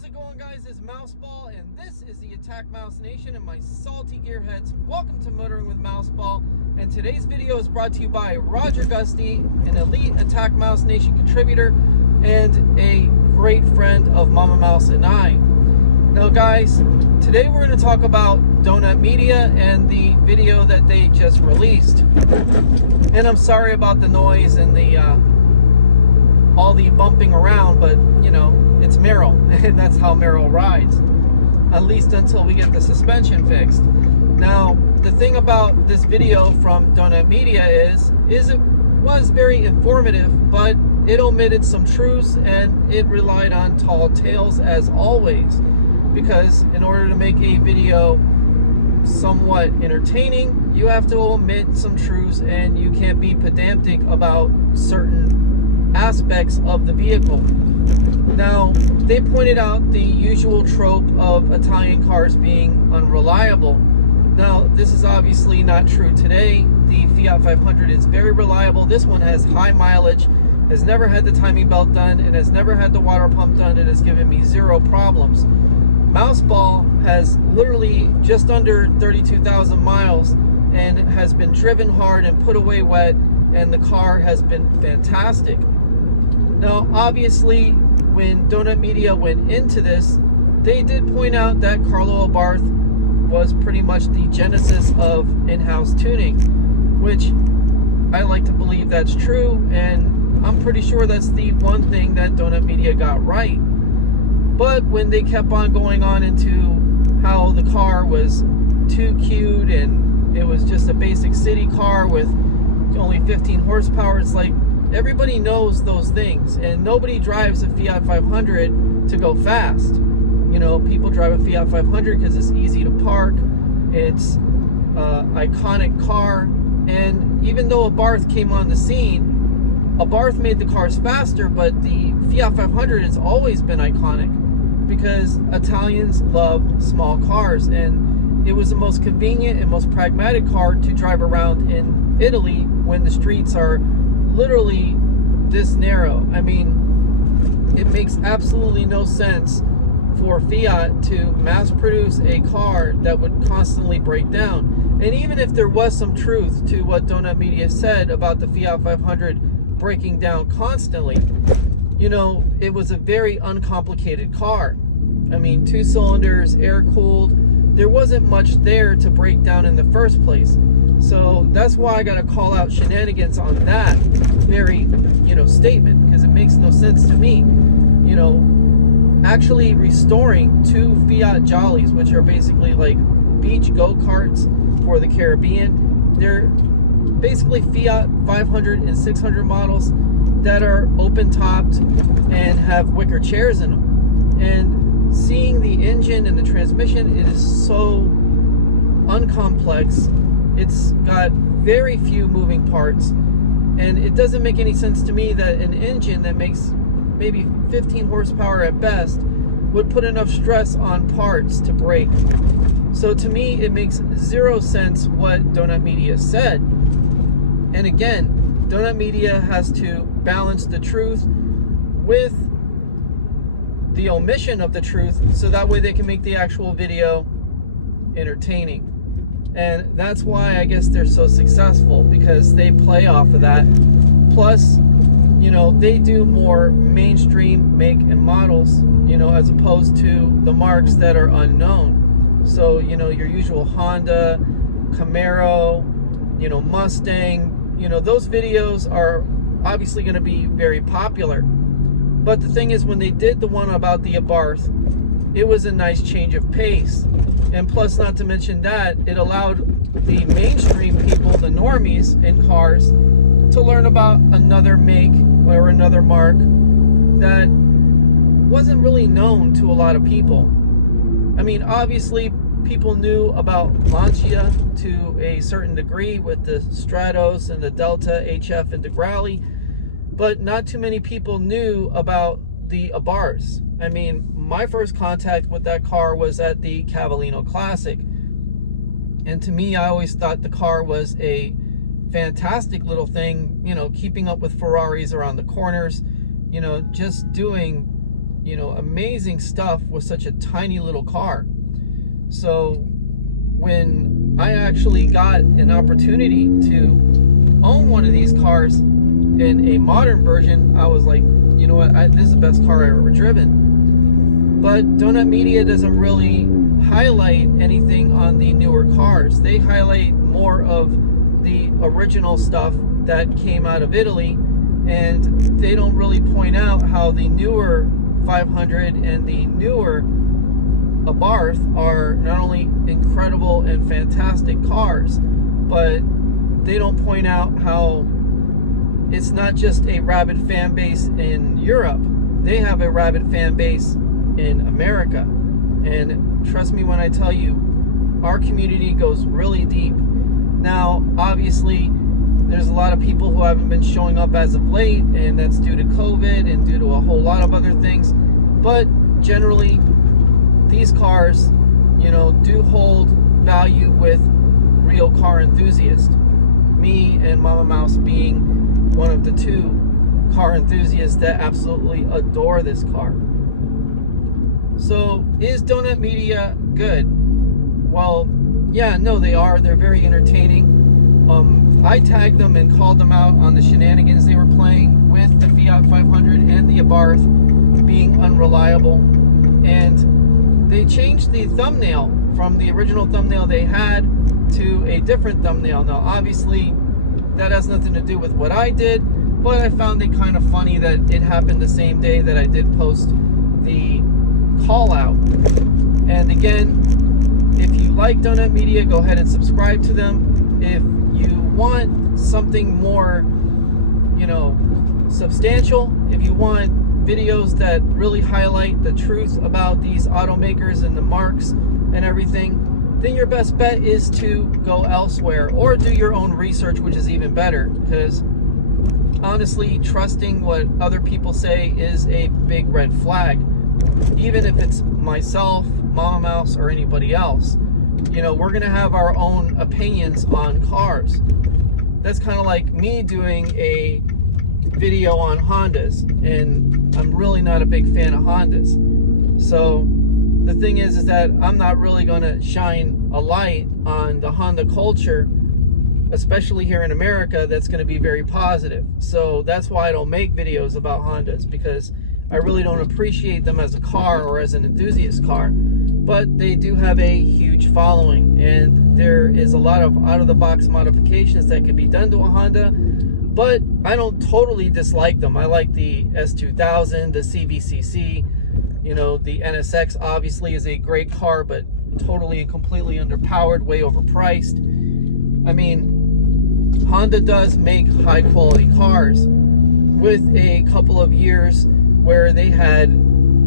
How's it going, guys? It's Mouseball, and this is the AttackMouse Nation and my salty gearheads. Welcome to Motoring with Mouseball, and today's video is brought to you by Roger Gusty, an elite AttackMouse Nation contributor and a great friend of Mama Mouse and I. Now, guys, today we're going to talk about Donut Media and the video that they just released. And I'm sorry about the noise and the all the bumping around, but you know, it's Merrill, and that's how Merrill rides, at least until we get the suspension fixed. Now, the thing about this video from Donut Media is it was very informative, but it omitted some truths and it relied on tall tales as always, because in order to make a video somewhat entertaining, you have to omit some truths and you can't be pedantic about certain aspects of the vehicle. Now, they pointed out the usual trope of Italian cars being unreliable. Now, this is obviously not true today. The Fiat 500 is very reliable. This one has high mileage, has never had the timing belt done, and has never had the water pump done, and has given me zero problems. Mouseball has literally just under 32,000 miles and has been driven hard and put away wet, and the car has been fantastic. Now, obviously, when Donut Media went into this, they did point out that Carlo ABARTH was pretty much the genesis of in-house tuning, which I like to believe that's true, and I'm pretty sure that's the one thing that Donut Media got right. But when they kept on going on into how the car was too cute and it was just a basic city car with only 15 horsepower, it's like, everybody knows those things, and nobody drives a Fiat 500 to go fast. You know, people drive a Fiat 500 because it's easy to park, it's an iconic car, and even though ABARTH came on the scene, ABARTH made the cars faster, but the Fiat 500 has always been iconic because Italians love small cars, and it was the most convenient and most pragmatic car to drive around in Italy when the streets are literally this narrow. I mean, it makes absolutely no sense for Fiat to mass produce a car that would constantly break down. And even if there was some truth to what Donut Media said about the Fiat 500 breaking down constantly, you know, it was a very uncomplicated car. I mean, 2 cylinders, air cooled, there wasn't much there to break down in the first place. So that's why I got to call out shenanigans on that very, you know, statement, because it makes no sense to me. You know, actually restoring 2 Fiat Jollies, which are basically like beach go-karts for the Caribbean. They're basically Fiat 500 and 600 models that are open-topped and have wicker chairs in them. And seeing the engine and the transmission, it is so uncomplex. It's got very few moving parts, and it doesn't make any sense to me that an engine that makes maybe 15 horsepower at best would put enough stress on parts to break. So to me, it makes zero sense what Donut Media said. And again, Donut Media has to balance the truth with the omission of the truth, so that way they can make the actual video entertaining. And that's why I guess they're so successful, because they play off of that. Plus, you know, they do more mainstream make and models, you know, as opposed to the marques that are unknown. So, you know, your usual Honda, Camaro, you know, Mustang, you know, those videos are obviously going to be very popular. But the thing is, when they did the one about the ABARTH, it was a nice change of pace. And plus, not to mention that, it allowed the mainstream people, the normies in cars, to learn about another make or another marque that wasn't really known to a lot of people. I mean, obviously, people knew about Lancia to a certain degree with the Stratos and the Delta, HF, and Degrally, but not too many people knew about the ABARTHs. I mean, my first contact with that car was at the Cavallino Classic. And to me, I always thought the car was a fantastic little thing, you know, keeping up with Ferraris around the corners, you know, just doing you know, amazing stuff with such a tiny little car. So when I actually got an opportunity to own one of these cars in a modern version, I was like, you know what, this is the best car I've ever driven. But Donut Media doesn't really highlight anything on the newer cars. They highlight more of the original stuff that came out of Italy, and they don't really point out how the newer 500 and the newer ABARTH are not only incredible and fantastic cars, but they don't point out how it's not just a rabid fan base in Europe. They have a rabid fan base in America. And trust me when I tell you, our community goes really deep. Now, obviously, there's a lot of people who haven't been showing up as of late, and that's due to COVID and due to a whole lot of other things. But generally, these cars, you know, do hold value with real car enthusiasts. Me and Mama Mouse being one of the two car enthusiasts that absolutely adore this car. So, is Donut Media good? Well, yeah, no, they are. They're very entertaining. I tagged them and called them out on the shenanigans they were playing with the Fiat 500 and the ABARTH being unreliable. And they changed the thumbnail from the original thumbnail they had to a different thumbnail. Now, obviously, that has nothing to do with what I did, but I found it kind of funny that it happened the same day that I did post the call out. And again, if you like Donut Media, go ahead and subscribe to them. If you want something more, you know, substantial, if you want videos that really highlight the truth about these automakers and the marques and everything, then your best bet is to go elsewhere or do your own research, which is even better, because honestly, trusting what other people say is a big red flag. Even if it's myself, Mama Mouse, or anybody else, you know, we're gonna have our own opinions on cars. That's kind of like me doing a video on Hondas, and I'm really not a big fan of Hondas. So the thing is that I'm not really gonna shine a light on the Honda culture, especially here in America, that's gonna be very positive. So that's why I don't make videos about Hondas, because I really don't appreciate them as a car or as an enthusiast car. But they do have a huge following, and there is a lot of out-of-the-box modifications that can be done to a Honda, but I don't totally dislike them. I like the S2000, the CVCC, you know, the NSX obviously is a great car, but totally and completely underpowered, way overpriced. I mean, Honda does make high-quality cars with a couple of years where they had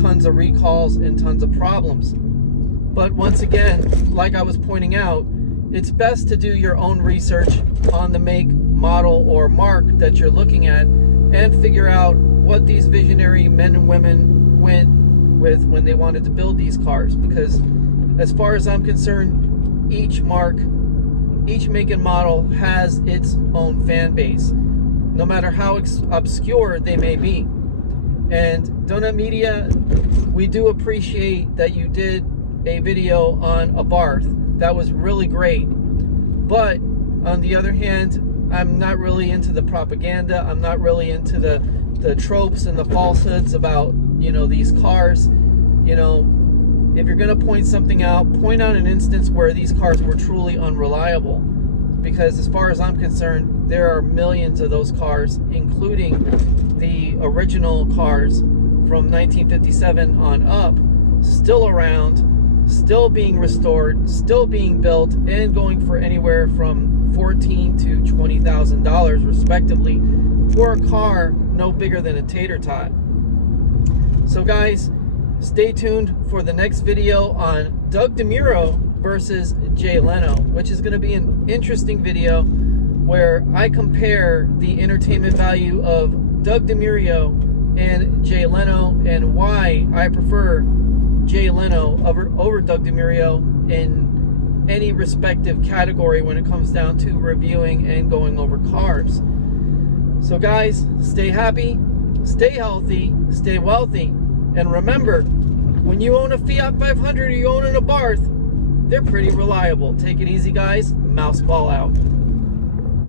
tons of recalls and tons of problems. But once again, like I was pointing out, it's best to do your own research on the make, model, or marque that you're looking at and figure out what these visionary men and women went with when they wanted to build these cars. Because as far as I'm concerned, each marque, each make and model has its own fan base, no matter how obscure they may be. And Donut Media, we do appreciate that you did a video on ABARTH. That was really great. But on the other hand, I'm not really into the propaganda. I'm not really into the tropes and the falsehoods about, you know, these cars. You know, if you're gonna point something out, point out an instance where these cars were truly unreliable. Because as far as I'm concerned, there are millions of those cars, including the original cars from 1957 on up, still around, still being restored, still being built, and going for anywhere from $14,000 to $20,000 respectively for a car no bigger than a tater tot. So guys, stay tuned for the next video on Doug DeMuro versus Jay Leno, which is going to be an interesting video where I compare the entertainment value of Doug DeMuro and Jay Leno, and why I prefer Jay Leno over Doug DeMuro in any respective category when it comes down to reviewing and going over cars. So guys, stay happy, stay healthy, stay wealthy, And remember, when you own a Fiat 500 or you own an ABARTH, they're pretty reliable. Take it easy, guys. Mouseball out.